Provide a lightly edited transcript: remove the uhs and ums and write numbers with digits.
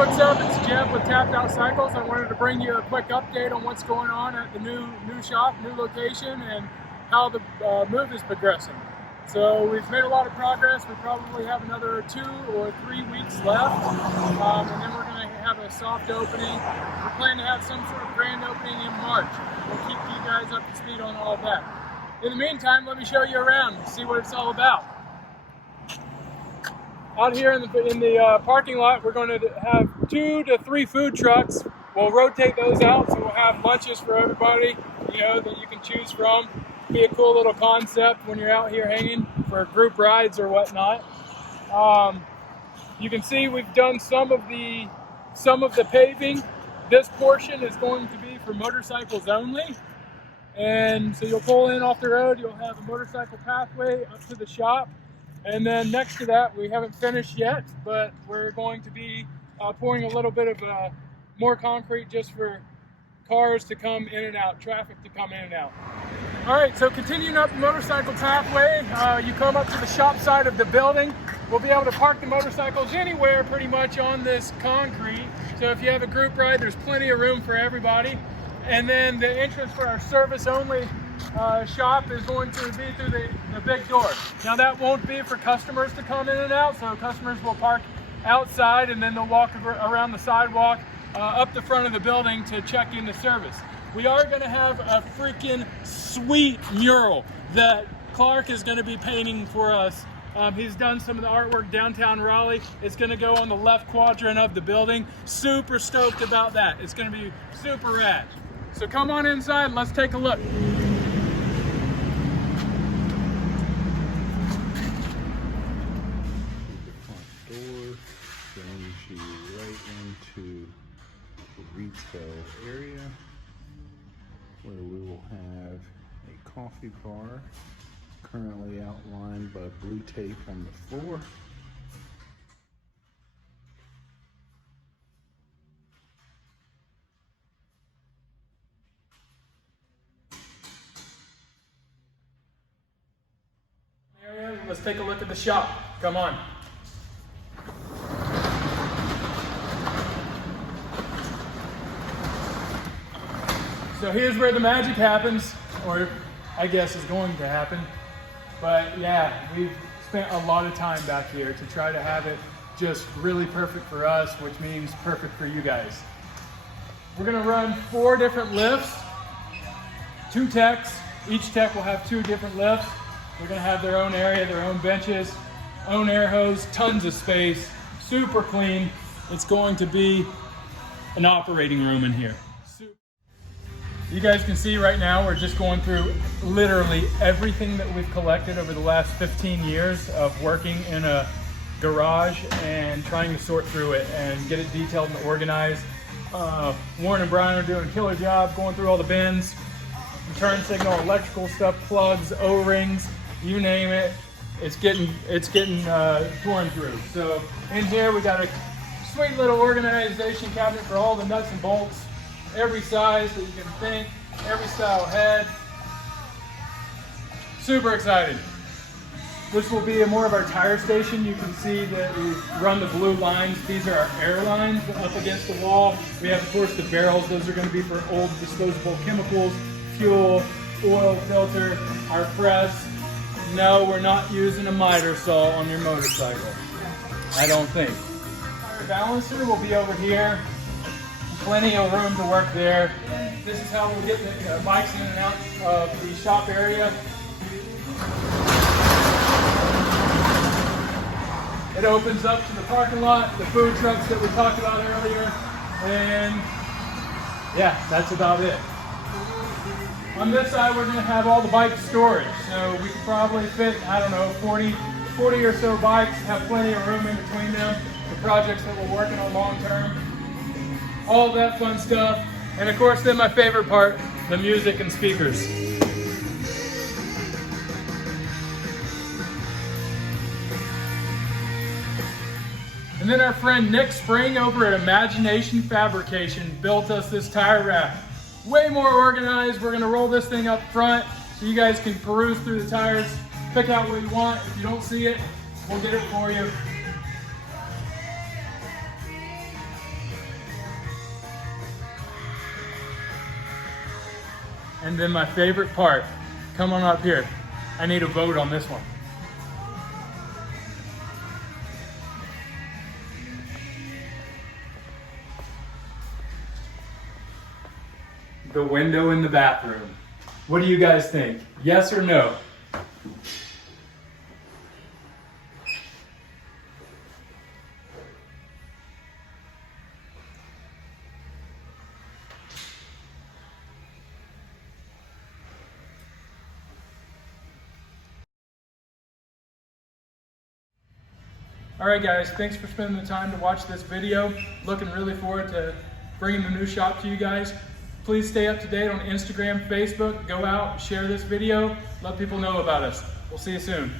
what's up? It's Jeff with Tapped Out Cycles. I wanted to bring you a quick update on what's going on at the new shop, new location, and how the move is progressing. So we've made a lot of progress. We probably have another 2 or 3 weeks left, and then we're going to have a soft opening. We're planning to have some sort of grand opening in March. We'll keep you guys up to speed on all of that. In the meantime, let me show you around and see what it's all about. Out here in the parking lot, we're going to have 2 to 3 food trucks. We'll rotate those out, so we'll have lunches for everybody, that you can choose from. Be a cool little concept when you're out here hanging for group rides or whatnot. You can see we've done some of the paving. This portion is going to be for motorcycles only. And so you'll pull in off the road, you'll have a motorcycle pathway up to the shop. And then next to that, we haven't finished yet, but we're going to be pouring a little bit of more concrete just for cars to come in and out, traffic to come in and out. All right, so continuing up the motorcycle pathway, you come up to the shop side of the building. We'll be able to park the motorcycles anywhere pretty much on this concrete. So if you have a group ride, there's plenty of room for everybody. And then the entrance for our service only shop is going to be through the big door. Now that won't be for customers to come in and out, so customers will park outside and then they'll walk around the sidewalk up the front of the building to check into service. We are going to have a freaking sweet mural that Clark is going to be painting for us. He's done some of the artwork downtown Raleigh. It's going to go on the left quadrant of the building. Super stoked about that. It's going to be super rad. So come on inside and let's take a look. Brings you right into the retail area where we will have a coffee bar currently outlined by blue tape on the floor. Let's take a look at the shop. Come on. So here's where the magic happens, or I guess is going to happen. But yeah, we've spent a lot of time back here to try to have it just really perfect for us, which means perfect for you guys. We're gonna run 4 different lifts, 2 techs. Each tech will have 2 different lifts. They're gonna have their own area, their own benches, own air hose, tons of space, super clean. It's going to be an operating room in here. You guys can see right now we're just going through literally everything that we've collected over the last 15 years of working in a garage and trying to sort through it and get it detailed and organized. Warren and Brian are doing a killer job going through all the bins, turn signal, electrical stuff, plugs, O-rings, you name it. It's getting torn through. So in here we got a sweet little organization cabinet for all the nuts and bolts. Every size that you can think, every style head. Super excited. This will be more of our tire station. You can see that we run the blue lines. These are our air lines up against the wall. We have, of course, the barrels. Those are going to be for old disposable chemicals, fuel, oil filter, our press. No, we're not using a miter saw on your motorcycle. I don't think. Our balancer will be over here. Plenty of room to work there. This is how we'll get the bikes in and out of the shop area. It opens up to the parking lot, the food trucks that we talked about earlier, and yeah, that's about it. On this side, we're going to have all the bike storage, so we can probably fit, 40 or so bikes, have plenty of room in between them, the projects that we're working on long term. All that fun stuff. And of course, then my favorite part, the music and speakers. And then our friend Nick Spring over at Imagination Fabrication built us this tire rack. Way more organized. We're gonna roll this thing up front so you guys can peruse through the tires, pick out what you want. If you don't see it, we'll get it for you. And then my favorite part, come on up here. I need a vote on this one. The window in the bathroom. What do you guys think? Yes or no? All right guys, thanks for spending the time to watch this video. Looking really forward to bringing the new shop to you guys. Please stay up to date on Instagram, Facebook. Go out, share this video, let people know about us. We'll see you soon.